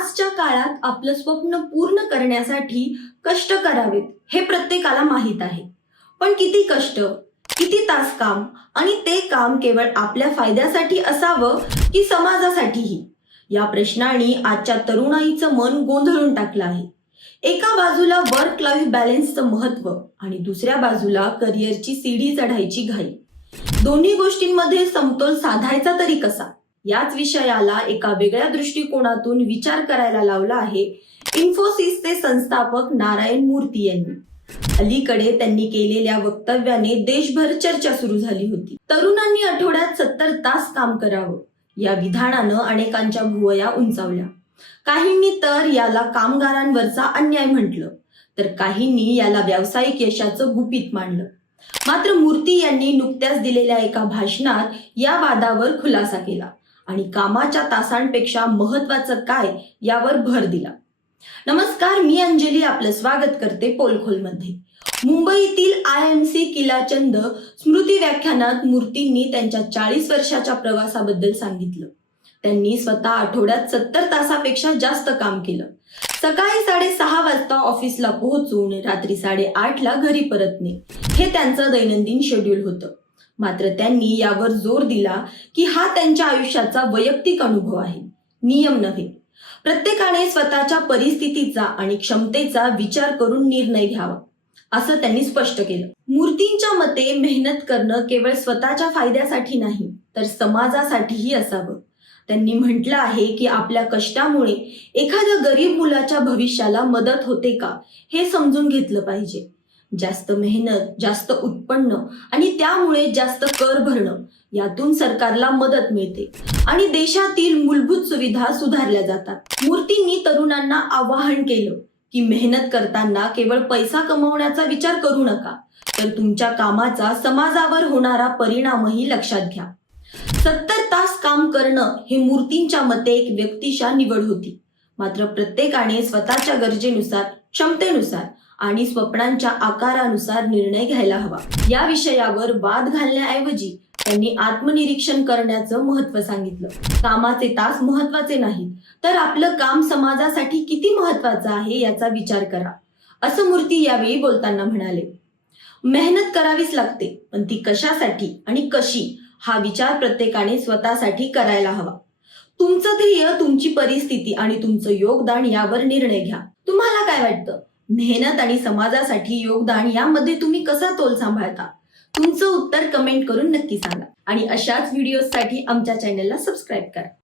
आजच्या काळात आपलं स्वप्न पूर्ण करण्यासाठी कष्ट करावेत हे प्रत्येकाला माहीत आहे. पण किती कष्ट किती तास काम आणि ते काम केवळ आपल्या फायद्यासाठी असावं की समाजासाठीही? या प्रश्नाने आजच्या तरुणाईचं मन गोंधळून टाकलं आहे. एका बाजूला वर्क लाईफ बॅलेन्सचं महत्त्व आणि दुसऱ्या बाजूला करिअरची सीडी चढायची घाई. दोन्ही गोष्टींमध्ये समतोल साधायचा तरी कसा? याच विषयाला एका वेगळ्या दृष्टिकोनातून विचार करायला लावला आहे इन्फोसिसचे संस्थापक नारायण मूर्ती यांनी. अलीकडे त्यांनी केलेल्या वक्तव्याने देशभर चर्चा सुरू झाली होती. तरुणांनी आठवड्यात सत्तर तास काम करावं. या विधानानं अनेकांच्या भुवया उंचावल्या. काहींनी तर याला कामगारांवरचा अन्याय म्हटलं तर काहींनी याला व्यावसायिक यशाचं गुपित मानलं मात्र मूर्ती यांनी नुकत्याच दिलेल्या एका भाषणात या वादावर खुलासा केला. आणि कामाच्या तासांपेक्षा महत्वाचं काय यावर भर दिला. नमस्कार मी अंजली आपलं स्वागत करते पोलखोलमध्ये. मुंबईतील आय एम सी किलाचंद स्मृती व्याख्यानात मूर्तींनी त्यांच्या चाळीस वर्षाच्या प्रवासाबद्दल सांगितलं. त्यांनी स्वतः आठवड्यात सत्तर तासापेक्षा जास्त काम केलं. सकाळी साडेसहा वाजता ऑफिसला पोहोचून रात्री साडेआठला घरी परतणे हे त्यांचं दैनंदिन शेड्यूल होतं. मात्र त्यांनी यावर जोर दिला की हा त्यांच्या आयुष्याचा वैयक्तिक अनुभव आहे. नियम नव्हे. प्रत्येकाने स्वतःच्या परिस्थितीचा आणि क्षमतेचा विचार करून निर्णय घ्यावा असं त्यांनी स्पष्ट केलं. मूर्तींच्या मते मेहनत करणं केवळ स्वतःच्या फायद्यासाठी नाही तर समाजासाठीही असावं. त्यांनी म्हटलं आहे की आपल्या कष्टामुळे एखाद्या गरीब मुलाच्या भविष्याला मदत होते का हे समजून घेतलं पाहिजे. जास्त मेहनत जास्त उत्पन्न आणि त्यामुळे जास्त कर भरणं यातून सरकारला मदत मिळते. आणि देशातील मूलभूत सुविधा सुधारल्या जातात. मूर्तींनी तरुणांना आवाहन केलं की मेहनत करताना केवळ पैसा कमवण्याचा विचार करू नका तर तुमच्या कामाचा समाजावर होणारा परिणामही लक्षात घ्या. सत्तर तास काम करणं हे मूर्तींच्या मते एक व्यक्तिशा निवड होती. मात्र प्रत्येकाने स्वतःच्या गरजेनुसार क्षमतेनुसार आणि स्वप्नांच्या आकारानुसार निर्णय घ्यायला हवा. या विषयावर वाद घालण्याऐवजी त्यांनी आत्मनिरीक्षण करण्याचं महत्त्व सांगितलं. कामाचे तास महत्त्वाचे नाहीत तर आपलं काम समाजासाठी किती महत्वाचं आहे याचा विचार करा. असं मूर्ती यावेळी बोलताना म्हणाले. मेहनत करावीच लागते पण ती कशासाठी आणि कशी हा विचार प्रत्येकाने स्वतःसाठी करायला हवा. तुमचं ध्येय तुमची परिस्थिती आणि तुमचं योगदान यावर निर्णय घ्या. तुम्हाला काय वाटतं? मेहनत आणि समाजासाठी योगदान यामध्ये तुम्ही कसा तोल सांभाळता? तुमचं उत्तर कमेंट करून नक्की सांगा. आणि अशाच व्हिडिओसाठी आमच्या चॅनलला सबस्क्राईब करा.